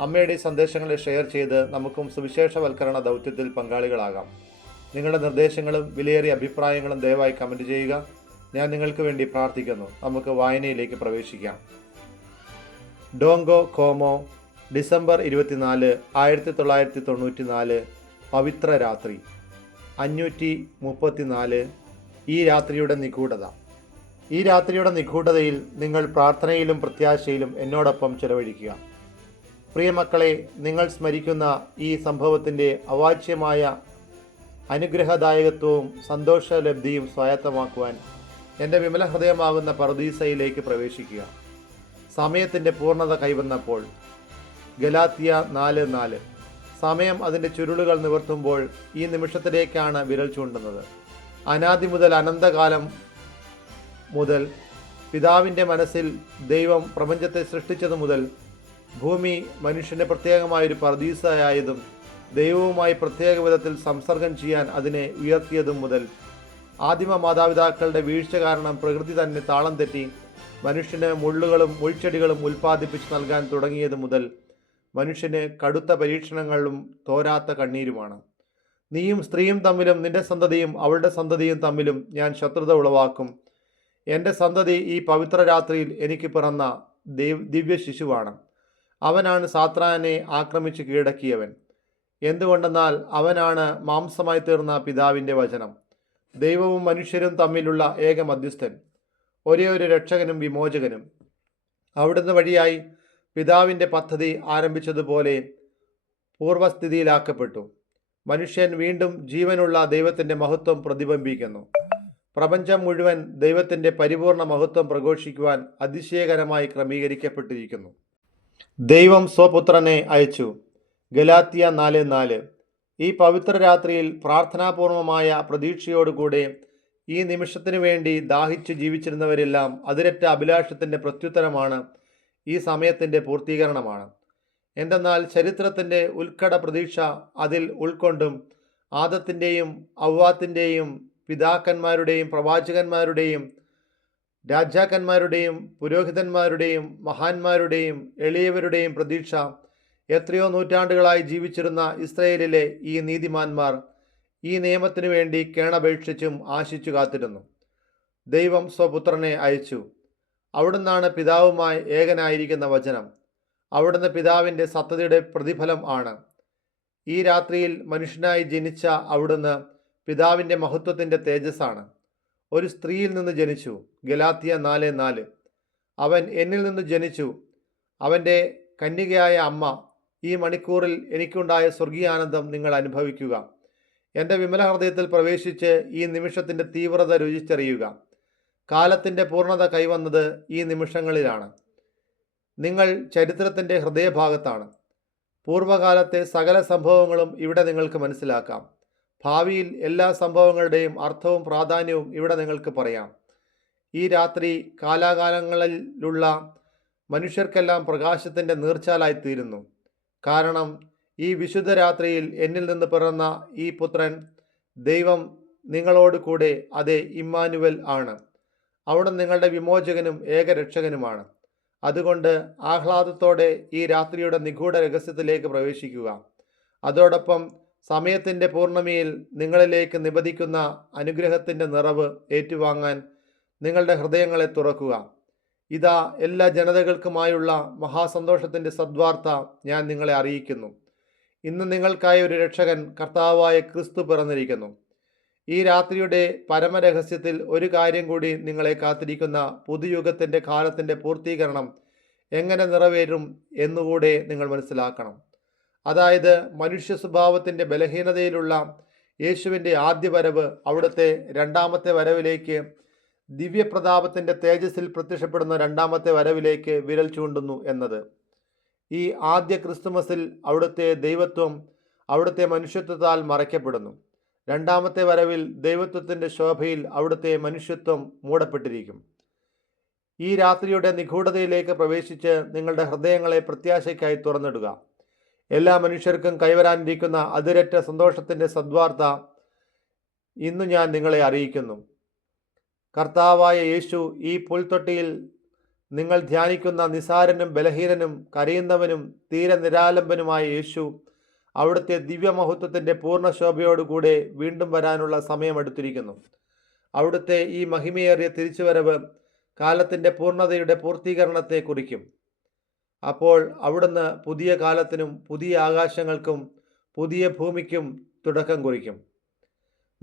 അമ്മയുടെ സന്ദേശങ്ങളെ ഷെയർ ചെയ്ത് നമുക്കും സുവിശേഷവൽക്കരണ ദൗത്യത്തിൽ പങ്കാളികളാകാം. നിങ്ങളുടെ നിർദ്ദേശങ്ങളും വിലയേറിയ അഭിപ്രായങ്ങളും ദയവായി കമന്റ് ചെയ്യുക. ഞാൻ നിങ്ങൾക്ക് വേണ്ടി പ്രാർത്ഥിക്കുന്നു. നമുക്ക് വായനയിലേക്ക് പ്രവേശിക്കാം. ഡോങ്കോ കോമോ ഡിസംബർ ഇരുപത്തിനാല് ആയിരത്തി തൊള്ളായിരത്തി തൊണ്ണൂറ്റി നാല് പവിത്ര രാത്രി. അഞ്ഞൂറ്റി മുപ്പത്തിനാല് ഈ രാത്രിയുടെ നിഗൂഢത. ഈ രാത്രിയുടെ നിഗൂഢതയിൽ നിങ്ങൾ പ്രാർത്ഥനയിലും പ്രത്യാശയിലും എന്നോടൊപ്പം ചെലവഴിക്കുക. പ്രിയമക്കളെ നിങ്ങൾ സ്മരിക്കുന്ന ഈ സംഭവത്തിന്റെ അവാച്യമായ അനുഗ്രഹദായകത്വവും സന്തോഷലബ്ധിയും സ്വായത്തമാക്കുവാൻ എന്റെ വിമല ഹൃദയമാകുന്ന പർദീസയിലേക്ക് പ്രവേശിക്കുക. സമയത്തിന്റെ പൂർണത കൈവന്നപ്പോൾ ഗലാത്തിയ നാല് നാല്. സമയം അതിന്റെ ചുരുളുകൾ നിവർത്തുമ്പോൾ ഈ നിമിഷത്തിലേക്കാണ് വിരൽ ചൂണ്ടുന്നത്. അനാദി മുതൽ അനന്തകാലം മുതൽ പിതാവിന്റെ മനസ്സിൽ ദൈവം പ്രപഞ്ചത്തെ സൃഷ്ടിച്ചതു മുതൽ ഭൂമി മനുഷ്യന് പ്രത്യേകമായൊരു പർദീസയായതും ദൈവവുമായി പ്രത്യേക വിധത്തിൽ സംസർഗം ചെയ്യാൻ അതിനെ ഉയർത്തിയതും മുതൽ ആദിമ മാതാപിതാക്കളുടെ വീഴ്ച കാരണം പ്രകൃതി തന്നെ താളം തെറ്റി മനുഷ്യന് മുള്ളുകളും മുൾച്ചെടികളും ഉൽപ്പാദിപ്പിച്ച് നൽകാൻ തുടങ്ങിയത് മുതൽ മനുഷ്യന് കടുത്ത പരീക്ഷണങ്ങളും തോരാത്ത കണ്ണീരുമാണ്. നീയും സ്ത്രീയും തമ്മിലും നിന്റെ സന്തതിയും അവളുടെ സന്തതിയും തമ്മിലും ഞാൻ ശത്രുത ഉളവാക്കും. എന്റെ സന്തതി ഈ പവിത്ര രാത്രിയിൽ എനിക്ക് പിറന്ന ദൈവ ദിവ്യ ശിശുവാണ് അവനാണ് സാത്രാനെ ആക്രമിച്ച് കീഴടക്കിയവൻ. എന്തുകൊണ്ടെന്നാൽ അവനാണ് മാംസമായി തീർന്ന പിതാവിന്റെ വചനം. ദൈവവും മനുഷ്യരും തമ്മിലുള്ള ഏക മധ്യസ്ഥൻ. ഒരേ ഒരു രക്ഷകനും വിമോചകനും. അവിടുന്ന് വഴിയായി പിതാവിന്റെ പദ്ധതി ആരംഭിച്ചതുപോലെ പൂർവസ്ഥിതിയിലാക്കപ്പെട്ടു. മനുഷ്യൻ വീണ്ടും ജീവനുള്ള ദൈവത്തിന്റെ മഹത്വം പ്രതിബിംബിക്കുന്നു. പ്രപഞ്ചം മുഴുവൻ ദൈവത്തിന്റെ പരിപൂർണ മഹത്വം പ്രഘോഷിക്കുവാൻ അതിശയകരമായി ക്രമീകരിക്കപ്പെട്ടിരിക്കുന്നു. ദൈവം സ്വപുത്രനെ അയച്ചു. ഗലാത്തിയ നാല് നാല്. ഈ പവിത്ര രാത്രിയിൽ പ്രാർത്ഥനാപൂർവമായ പ്രതീക്ഷയോടുകൂടെ ഈ നിമിഷത്തിനു വേണ്ടി ദാഹിച്ചു ജീവിച്ചിരുന്നവരെല്ലാം അതിരറ്റ അഭിലാഷത്തിന്റെ പ്രത്യുത്തരമാണ് ഈ സമയത്തിന്റെ പൂർത്തീകരണമാണ്. എന്തെന്നാൽ ചരിത്രത്തിന്റെ ഉത്കട പ്രതീക്ഷ അതിൽ ഉൾക്കൊണ്ടും ആദത്തിന്റെയും ഔവാത്തിന്റെയും പിതാക്കന്മാരുടെയും പ്രവാചകന്മാരുടെയും രാജാക്കന്മാരുടെയും പുരോഹിതന്മാരുടെയും മഹാന്മാരുടെയും എളിയവരുടെയും പ്രതീക്ഷ എത്രയോ നൂറ്റാണ്ടുകളായി ജീവിച്ചിരുന്ന ഇസ്രയേലിലെ ഈ നീതിമാന്മാർ ഈ നിയമത്തിനു വേണ്ടി കേണപേക്ഷിച്ചും ആശിച്ചു കാത്തിരുന്നു. ദൈവം സ്വപുത്രനെ അയച്ചു. അവിടുന്നാണ് പിതാവുമായി ഏകനായിരിക്കുന്ന വചനം. അവിടുന്ന് പിതാവിന്റെ സത്തതയുടെ പ്രതിഫലം ആണ്. ഈ രാത്രിയിൽ മനുഷ്യനായി ജനിച്ച അവിടുന്ന് പിതാവിന്റെ മഹത്വത്തിന്റെ തേജസ്സാണ്. ഒരു സ്ത്രീയിൽ നിന്ന് ജനിച്ചു. ഗലാത്തിയ നാല് നാല്. അവൻ എന്നിൽ നിന്ന് ജനിച്ചു. അവന്റെ കന്യകയായ അമ്മ ഈ മണിക്കൂറിൽ എനിക്കുണ്ടായ സ്വർഗീയാനന്ദം നിങ്ങൾ അനുഭവിക്കുക. എന്റെ വിമല ഹൃദയത്തിൽ പ്രവേശിച്ച് ഈ നിമിഷത്തിന്റെ തീവ്രത രുചിച്ചറിയുക. കാലത്തിന്റെ പൂർണത കൈവന്നത് ഈ നിമിഷങ്ങളിലാണ്. നിങ്ങൾ ചരിത്രത്തിന്റെ ഹൃദയഭാഗത്താണ്. പൂർവകാലത്തെ സകല സംഭവങ്ങളും ഇവിടെ നിങ്ങൾക്ക് മനസ്സിലാക്കാം. ഭാവിയിൽ എല്ലാ സംഭവങ്ങളുടെയും അർത്ഥവും പ്രാധാന്യവും ഇവിടെ നിങ്ങൾക്ക് പറയാം. ഈ രാത്രി കാലാകാലങ്ങളിലുള്ള മനുഷ്യർക്കെല്ലാം പ്രകാശത്തിന്റെ നീർച്ചാലായിത്തീരുന്നു. കാരണം ഈ വിശുദ്ധ രാത്രിയിൽ എന്നിൽ നിന്ന് പിറന്ന ഈ പുത്രൻ ദൈവം നിങ്ങളോട് കൂടെ അതെ ഇമ്മാനുവൽ ആണ്. അവിടെ നിങ്ങളുടെ വിമോചകനും ഏകരക്ഷകനുമാണ്. അതുകൊണ്ട് ആഹ്ലാദത്തോടെ ഈ രാത്രിയുടെ നിഗൂഢ രഹസ്യത്തിലേക്ക് പ്രവേശിക്കുക. അതോടൊപ്പം സമയത്തിന്റെ പൂർണമിയിൽ നിങ്ങളിലേക്ക് നിബദിക്കുന്ന അനുഗ്രഹത്തിന്റെ നിറവ് ഏറ്റുവാങ്ങാൻ നിങ്ങളുടെ ഹൃദയങ്ങളെ തുറക്കുക. ഇതാ എല്ലാ ജനതകൾക്കുമായുള്ള മഹാസന്തോഷത്തിന്റെ സദ്വാർത്ത ഞാൻ നിങ്ങളെ അറിയിക്കുന്നു. ഇന്ന് നിങ്ങൾക്കായി ഒരു രക്ഷകൻ കർത്താവായ ക്രിസ്തു പിറന്നിരിക്കുന്നു. ഈ രാത്രിയുടെ പരമരഹസ്യത്തിൽ ഒരു കാര്യം കൂടി നിങ്ങളെ കാത്തിരിക്കുന്ന പുതുയുഗത്തിന്റെ കാലത്തിന്റെ പൂർത്തീകരണം എങ്ങനെ നിറവേറും എന്നുകൂടെ നിങ്ങൾ മനസ്സിലാക്കണം. അതായത് മനുഷ്യ സ്വഭാവത്തിന്റെ ബലഹീനതയിലുള്ള യേശുവിന്റെ ആദ്യ വരവ് അവിടുത്തെ രണ്ടാമത്തെ വരവിലേക്ക് ദിവ്യപ്രതാപത്തിന്റെ തേജസ്സിൽ പ്രത്യക്ഷപ്പെടുന്ന രണ്ടാമത്തെ വരവിലേക്ക് വിരൽ ചൂണ്ടുന്നു എന്നത്. ഈ ആദ്യ ക്രിസ്തുമസിൽ അവിടുത്തെ ദൈവത്വം അവിടുത്തെ മനുഷ്യത്വത്താൽ മറയ്ക്കപ്പെടുന്നു. രണ്ടാമത്തെ വരവിൽ ദൈവത്വത്തിന്റെ ശോഭയിൽ അവിടുത്തെ മനുഷ്യത്വം മൂടപ്പെട്ടിരിക്കും. ഈ രാത്രിയുടെ നിഗൂഢതയിലേക്ക് പ്രവേശിച്ച് നിങ്ങളുടെ ഹൃദയങ്ങളെ പ്രത്യാശയ്ക്കായി തുറന്നിടുക. എല്ലാ മനുഷ്യർക്കും കൈവരാനിരിക്കുന്ന അതിരറ്റ സന്തോഷത്തിന്റെ സദ്വാർത്ത ഇന്ന് ഞാൻ നിങ്ങളെ അറിയിക്കുന്നു. കർത്താവായ യേശു ഈ പുൽത്തൊട്ടിയിൽ നിങ്ങൾ ധ്യാനിക്കുന്ന നിസാരനും ബലഹീനനും കരയുന്നവനും തീരെ നിരാലംബനുമായ യേശു അവിടുത്തെ ദിവ്യമഹത്വത്തിന്റെ പൂർണ ശോഭയോടുകൂടെ വീണ്ടും വരാനുള്ള സമയമെടുത്തിരിക്കുന്നു. അവിടുത്തെ ഈ മഹിമയേറിയ തിരിച്ചുവരവ് കാലത്തിന്റെ പൂർണതയുടെ പൂർത്തീകരണത്തെ കുറിക്കും അപ്പോൾ അവിടുന്ന് പുതിയ കാലത്തിനും പുതിയ ആകാശങ്ങൾക്കും പുതിയ ഭൂമിക്കും തുടക്കം കുറിക്കും.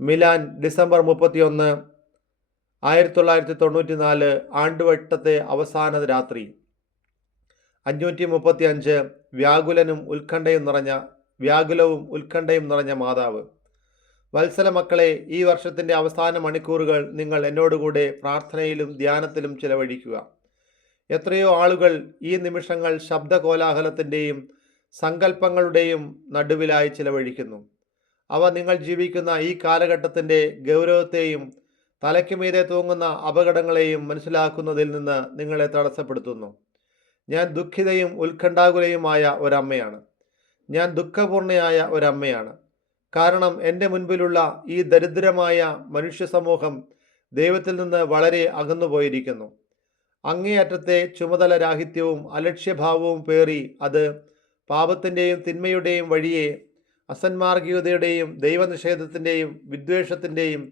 മിലാൻ ഡിസംബർ മുപ്പത്തിയൊന്ന് ആയിരത്തി തൊള്ളായിരത്തി തൊണ്ണൂറ്റി നാല് ആണ്ടുവട്ടത്തെ അവസാന രാത്രി. അഞ്ഞൂറ്റി മുപ്പത്തി അഞ്ച് വ്യാകുലനും ഉത്കണ്ഠയും നിറഞ്ഞ വ്യാകുലവും ഉത്കണ്ഠയും നിറഞ്ഞ മാതാവ്. വത്സല മക്കളെ ഈ വർഷത്തിന്റെ അവസാന മണിക്കൂറുകൾ നിങ്ങൾ എന്നോടുകൂടെ പ്രാർത്ഥനയിലും ധ്യാനത്തിലും ചിലവഴിക്കുക. എത്രയോ ആളുകൾ ഈ നിമിഷങ്ങൾ ശബ്ദകോലാഹലത്തിന്റെയും സങ്കല്പങ്ങളുടെയും നടുവിലായി ചിലവഴിക്കുന്നു. അവ നിങ്ങൾ ജീവിക്കുന്ന ഈ കാലഘട്ടത്തിന്റെ ഗൗരവത്തെയും തലയ്ക്കുമീതെ തൂങ്ങുന്ന അപകടങ്ങളെയും മനസ്സിലാക്കുന്നതിൽ നിന്ന് നിങ്ങളെ തടസ്സപ്പെടുത്തുന്നു. ഞാൻ ദുഃഖിതയും ഉത്കണ്ഠാകുലയുമായ ഒരമ്മയാണ്. ഞാൻ ദുഃഖപൂർണയായ ഒരമ്മയാണ്. കാരണം എന്റെ മുൻപിലുള്ള ഈ ദരിദ്രമായ മനുഷ്യ സമൂഹം ദൈവത്തിൽ നിന്ന് വളരെ അകന്നുപോയിരിക്കുന്നു. അങ്ങേയറ്റത്തെ ചുമതല രാഹിത്യവും അലക്ഷ്യഭാവവും പേറി അത് പാപത്തിന്റെയും തിന്മയുടെയും വഴിയെ അസന്മാർഗീയതയുടെയും ദൈവനിഷേധത്തിന്റെയും വിദ്വേഷത്തിന്റെയും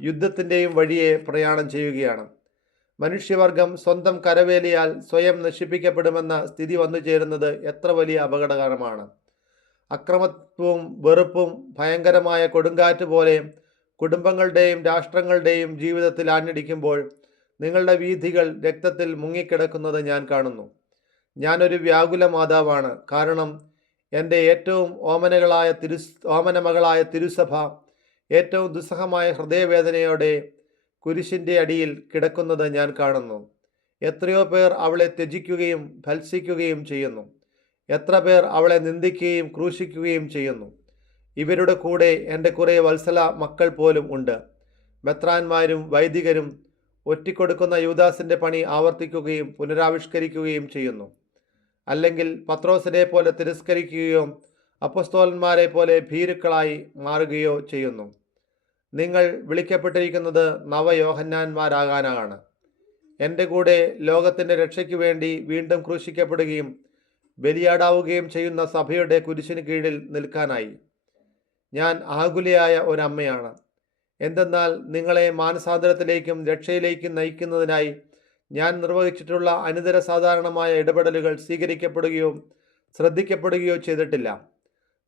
യുദ്ധത്തിന്റെയും വഴിയെ പ്രയാണം ചെയ്യുകയാണ്. മനുഷ്യവർഗം സ്വന്തം കരവേലിയാൽ സ്വയം നശിപ്പിക്കപ്പെടുമെന്ന സ്ഥിതി വന്നു ചേരുന്നത് എത്ര വലിയ അപകടകരമാണ്. അക്രമത്വവും വെറുപ്പും ഭയങ്കരമായ കൊടുങ്കാറ്റ് പോലെ കുടുംബങ്ങളുടെയും രാഷ്ട്രങ്ങളുടെയും ജീവിതത്തിൽ ആഞ്ഞടിക്കുമ്പോൾ നിങ്ങളുടെ വീഥികൾ രക്തത്തിൽ മുങ്ങിക്കിടക്കുന്നത് ഞാൻ കാണുന്നു. ഞാനൊരു വ്യാകുല മാതാവാണ്. കാരണം എന്റെ ഏറ്റവും ഓമനകളായ തിരു ഓമനമകളായ തിരുസഭ ഏറ്റവും ദുസ്സഹമായ ഹൃദയവേദനയോടെ കുരിശിന്റെ അടിയിൽ കിടക്കുന്നത് ഞാൻ കാണുന്നു. എത്രയോ പേർ അവളെ ത്യജിക്കുകയും ഭത്സിക്കുകയും ചെയ്യുന്നു. എത്ര പേർ അവളെ നിന്ദിക്കുകയും ക്രൂശിക്കുകയും ചെയ്യുന്നു. ഇവരുടെ കൂടെ എന്റെ കുറേ വത്സല മക്കൾ പോലും ഉണ്ട്. മെത്രാന്മാരും വൈദികരും ഒറ്റിക്കൊടുക്കുന്ന യൂദാസിന്റെ പണി ആവർത്തിക്കുകയും പുനരാവിഷ്കരിക്കുകയും ചെയ്യുന്നു. അല്ലെങ്കിൽ പത്രോസിനെ പോലെ തിരസ്കരിക്കുകയോ അപ്പസ്തോലന്മാരെ പോലെ ഭീരുക്കളായി മാറുകയോ ചെയ്യുന്നു. നിങ്ങൾ വിളിക്കപ്പെട്ടിരിക്കുന്നത് നവയോഹന്നാന്മാരാകാനാണ്. എന്റെ കൂടെ ലോകത്തിന്റെ രക്ഷയ്ക്ക് വേണ്ടി വീണ്ടും ക്രൂശിക്കപ്പെടുകയും ബലിയാടാവുകയും ചെയ്യുന്ന സഭയുടെ കുരിശിന് കീഴിൽ നിൽക്കാനായി. ഞാൻ ആകുലയായ ഒരമ്മയാണ്. എന്തെന്നാൽ നിങ്ങളെ മാനസാന്തരത്തിലേക്കും രക്ഷയിലേക്കും നയിക്കുന്നതിനായി ഞാൻ നിർവഹിച്ചിട്ടുള്ള അനിതര സാധാരണമായ ഇടപെടലുകൾ സ്വീകരിക്കപ്പെടുകയോ ശ്രദ്ധിക്കപ്പെടുകയോ ചെയ്തിട്ടില്ല.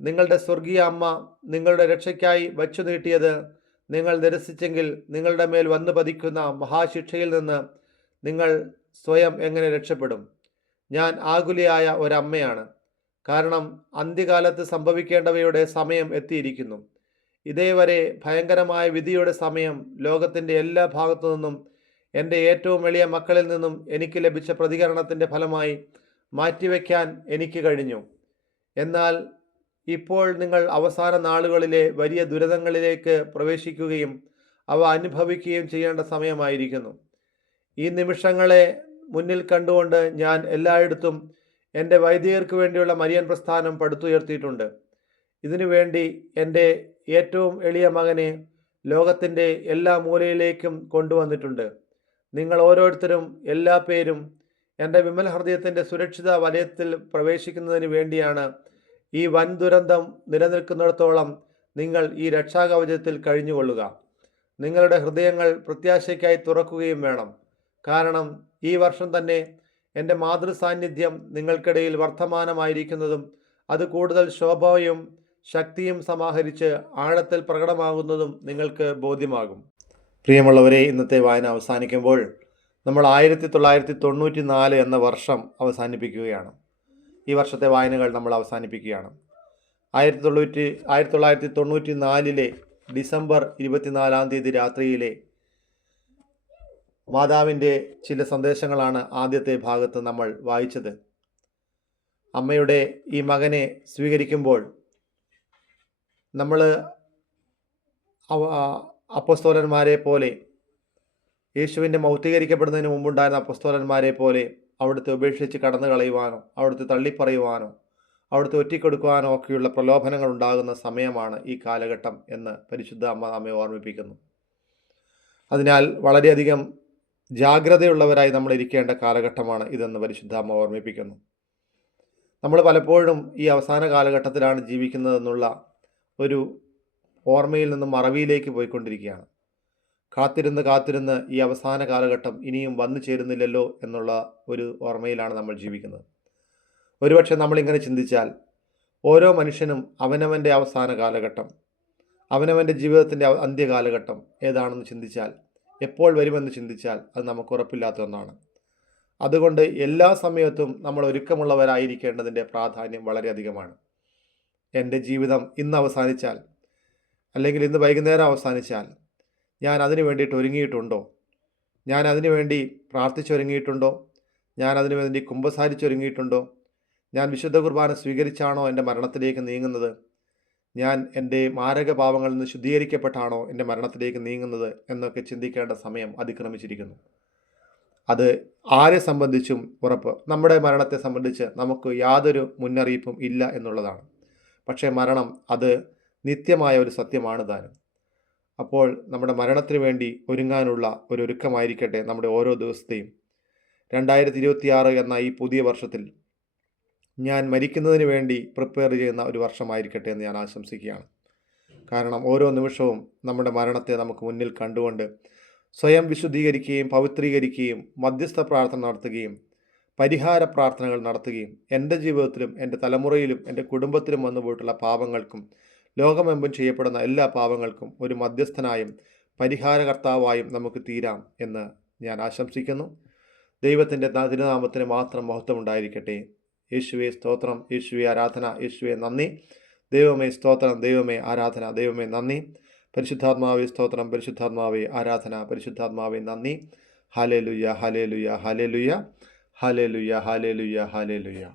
നിങ്ങളുടെ സ്വർഗീയ അമ്മ നിങ്ങളുടെ രക്ഷയ്ക്കായി വച്ചു നീട്ടിയത് നിങ്ങൾ നിരസിച്ചെങ്കിൽ നിങ്ങളുടെ മേൽ വന്നു പതിക്കുന്ന മഹാശിക്ഷയിൽ നിന്ന് നിങ്ങൾ സ്വയം എങ്ങനെ രക്ഷപ്പെടും? ഞാൻ ആകുലയായ ഒരമ്മയാണ്. കാരണം അന്ത്യകാലത്ത് സംഭവിക്കേണ്ടവയുടെ സമയം എത്തിയിരിക്കുന്നു. ഇതേവരെ ഭയങ്കരമായ വിധിയുടെ സമയം ലോകത്തിന്റെ എല്ലാ ഭാഗത്തു നിന്നും എന്റെ ഏറ്റവും വലിയ മക്കളിൽ നിന്നും എനിക്ക് ലഭിച്ച പ്രതികരണത്തിന്റെ ഫലമായി മാറ്റിവെക്കാൻ എനിക്ക് കഴിഞ്ഞു. എന്നാൽ ഇപ്പോൾ നിങ്ങൾ അവസാന നാളുകളിലെ വലിയ ദുരിതങ്ങളിലേക്ക് പ്രവേശിക്കുകയും അവ അനുഭവിക്കുകയും ചെയ്യേണ്ട സമയമായിരിക്കുന്നു. ഈ നിമിഷങ്ങളെ മുന്നിൽ കണ്ടുകൊണ്ട് ഞാൻ എല്ലായിടത്തും എന്റെ വൈദികർക്ക് വേണ്ടിയുള്ള മരിയൻ പ്രസ്ഥാനം പടുത്തുയർത്തിയിട്ടുണ്ട്. ഇതിനു വേണ്ടി എന്റെ ഏറ്റവും എളിയ മകനെ ലോകത്തിന്റെ എല്ലാ മൂലയിലേക്കും കൊണ്ടുവന്നിട്ടുണ്ട്. നിങ്ങൾ ഓരോരുത്തരും എല്ലാ പേരും എന്റെ വിമൽ ഹൃദയത്തിന്റെ സുരക്ഷിത വലയത്തിൽ പ്രവേശിക്കുന്നതിന് വേണ്ടിയാണ് ഈ വൻ ദുരന്തം നിലനിൽക്കുന്നിടത്തോളം നിങ്ങൾ ഈ രക്ഷാകവചത്തിൽ കഴിഞ്ഞുകൊള്ളുക. നിങ്ങളുടെ ഹൃദയങ്ങൾ പ്രത്യാശയ്ക്കായി തുറക്കുകയും വേണം. കാരണം ഈ വർഷം തന്നെ എന്റെ മാതൃസാന്നിധ്യം നിങ്ങൾക്കിടയിൽ വർത്തമാനമായിരിക്കുന്നതും അത് കൂടുതൽ ശോഭയും ശക്തിയും സമാഹരിച്ച് ആഴത്തിൽ പ്രകടമാകുന്നതും നിങ്ങൾക്ക് ബോധ്യമാകും. പ്രിയമുള്ളവരെ ഇന്നത്തെ വായന അവസാനിക്കുമ്പോൾ നമ്മൾ ആയിരത്തി തൊള്ളായിരത്തി തൊണ്ണൂറ്റി നാല് എന്ന വർഷം അവസാനിപ്പിക്കുകയാണ്. ഈ വർഷത്തെ വായനകൾ നമ്മൾ അവസാനിപ്പിക്കുകയാണ്. ആയിരത്തി തൊള്ളൂറ്റി ആയിരത്തി തൊള്ളായിരത്തി തൊണ്ണൂറ്റി നാലിലെ ഡിസംബർ ഇരുപത്തിനാലാം തീയതി രാത്രിയിലെ മാതാവിന്റെ ചില സന്ദേശങ്ങളാണ് ആദ്യത്തെ ഭാഗത്ത് നമ്മൾ വായിച്ചത്. അമ്മയുടെ ഈ മകനെ സ്വീകരിക്കുമ്പോൾ നമ്മൾ അപ്പസ്തോലന്മാരെ പോലെ യേശുവിന്റെ മൗത്തീകരിക്കപ്പെടുന്നതിന് മുമ്പുണ്ടായിരുന്ന അപ്പസ്തോലന്മാരെ പോലെ അവിടുത്തെ ഉപേക്ഷിച്ച് കടന്നു കളയുവാനോ അവിടുത്തെ തള്ളിപ്പറയുവാനോ അവിടുത്തെ ഒറ്റിക്കൊടുക്കുവാനോ ഒക്കെയുള്ള പ്രലോഭനങ്ങൾ ഉണ്ടാകുന്ന സമയമാണ് ഈ കാലഘട്ടം എന്ന് പരിശുദ്ധ അമ്മ നമ്മെ ഓർമ്മിപ്പിക്കുന്നു. അതിനാൽ വളരെയധികം ജാഗ്രതയുള്ളവരായി നമ്മൾ ഇരിക്കേണ്ട കാലഘട്ടമാണ് ഇതെന്ന് പരിശുദ്ധ അമ്മ ഓർമ്മിപ്പിക്കുന്നു. നമ്മൾ പലപ്പോഴും ഈ അവസാന കാലഘട്ടത്തിലാണ് ജീവിക്കുന്നതെന്നുള്ള ഒരു ഓർമ്മയിൽ നിന്നും മറവിയിലേക്ക് പോയിക്കൊണ്ടിരിക്കുകയാണ്. കാത്തിരുന്ന് കാത്തിരുന്ന് ഈ അവസാന കാലഘട്ടം ഇനിയും വന്നു ചേരുന്നില്ലല്ലോ എന്നുള്ള ഒരു ഓർമ്മയിലാണ് നമ്മൾ ജീവിക്കുന്നത്. ഒരുപക്ഷെ നമ്മളിങ്ങനെ ചിന്തിച്ചാൽ ഓരോ മനുഷ്യനും അവനവന്റെ അവസാന കാലഘട്ടം അവനവന്റെ ജീവിതത്തിന്റെ അന്ത്യകാലഘട്ടം ഏതാണെന്ന് ചിന്തിച്ചാൽ എപ്പോൾ വരുമെന്ന് ചിന്തിച്ചാൽ അത് നമുക്ക് ഉറപ്പില്ലാത്ത ഒന്നാണ്. അതുകൊണ്ട് എല്ലാ സമയത്തും നമ്മൾ ഒരുക്കമുള്ളവരായിരിക്കേണ്ടതിന്റെ പ്രാധാന്യം വളരെയധികമാണ്. എന്റെ ജീവിതം ഇന്ന് അവസാനിച്ചാൽ അല്ലെങ്കിൽ ഇന്ന് വൈകുന്നേരം അവസാനിച്ചാൽ ഞാൻ അതിന് വേണ്ടിയിട്ട് ഒരുങ്ങിയിട്ടുണ്ടോ? ഞാൻ അതിനു വേണ്ടി പ്രാർത്ഥിച്ചൊരുങ്ങിയിട്ടുണ്ടോ? ഞാൻ അതിനു വേണ്ടി കുമ്പസാരിച്ചൊരുങ്ങിയിട്ടുണ്ടോ? ഞാൻ വിശുദ്ധ കുർബാന സ്വീകരിച്ചാണോ എന്റെ മരണത്തിലേക്ക് നീങ്ങുന്നത്? ഞാൻ എന്റെ മാരകഭാവങ്ങളിൽ നിന്ന് ശുദ്ധീകരിക്കപ്പെട്ടാണോ എന്റെ മരണത്തിലേക്ക് നീങ്ങുന്നത് എന്നൊക്കെ ചിന്തിക്കേണ്ട സമയം അതിക്രമിച്ചിരിക്കുന്നു. അത് ആരെ സംബന്ധിച്ചും ഉറപ്പ്? നമ്മുടെ മരണത്തെ സംബന്ധിച്ച് നമുക്ക് യാതൊരു മുന്നറിയിപ്പും ഇല്ല എന്നുള്ളതാണ്. പക്ഷേ മരണം അത് നിത്യമായ ഒരു സത്യമാണ് താനും. അപ്പോൾ നമ്മുടെ മരണത്തിന് വേണ്ടി ഒരുങ്ങാനുള്ള ഒരു ഒരുക്കമായിരിക്കട്ടെ നമ്മുടെ ഓരോ ദിവസത്തെയും. രണ്ടായിരത്തി ഇരുപത്തിയാറ് എന്ന ഈ പുതിയ വർഷത്തിൽ ഞാൻ മരിക്കുന്നതിന് വേണ്ടി പ്രിപ്പയർ ചെയ്യുന്ന ഒരു വർഷമായിരിക്കട്ടെ എന്ന് ഞാൻ ആശംസിക്കുകയാണ്. കാരണം ഓരോ നിമിഷവും നമ്മുടെ മരണത്തെ നമുക്ക് മുന്നിൽ കണ്ടുകൊണ്ട് സ്വയം വിശുദ്ധീകരിക്കുകയും പവിത്രീകരിക്കുകയും മധ്യസ്ഥ പ്രാർത്ഥന നടത്തുകയും പരിഹാര പ്രാർത്ഥനകൾ നടത്തുകയും എന്റെ ജീവിതത്തിലും എന്റെ തലമുറയിലും എന്റെ കുടുംബത്തിലും വന്നുപോയിട്ടുള്ള പാപങ്ങൾക്കും ലോകമെമ്പും ചെയ്യപ്പെടുന്ന എല്ലാ പാപങ്ങൾക്കും ഒരു മധ്യസ്ഥനായും പരിഹാരകർത്താവായും നമുക്ക് തീരാം എന്ന് ഞാൻ ആശംസിക്കുന്നു. ദൈവത്തിന്റെ തിരുനാമത്തിന് മാത്രം മഹത്വം ഉണ്ടായിരിക്കട്ടെ. യേശുവെ സ്തോത്രം. യേശുവെ ആരാധന. യേശുവെ നന്ദി. ദൈവമേ സ്തോത്രം. ദൈവമേ ആരാധന. ദൈവമേ നന്ദി. പരിശുദ്ധാത്മാവേ സ്തോത്രം. പരിശുദ്ധാത്മാവേ ആരാധന. പരിശുദ്ധാത്മാവേ നന്ദി. ഹാലേ ലുയ്യ ഹാലേ ലുയ്യ ഹാലേ ലുയ്യ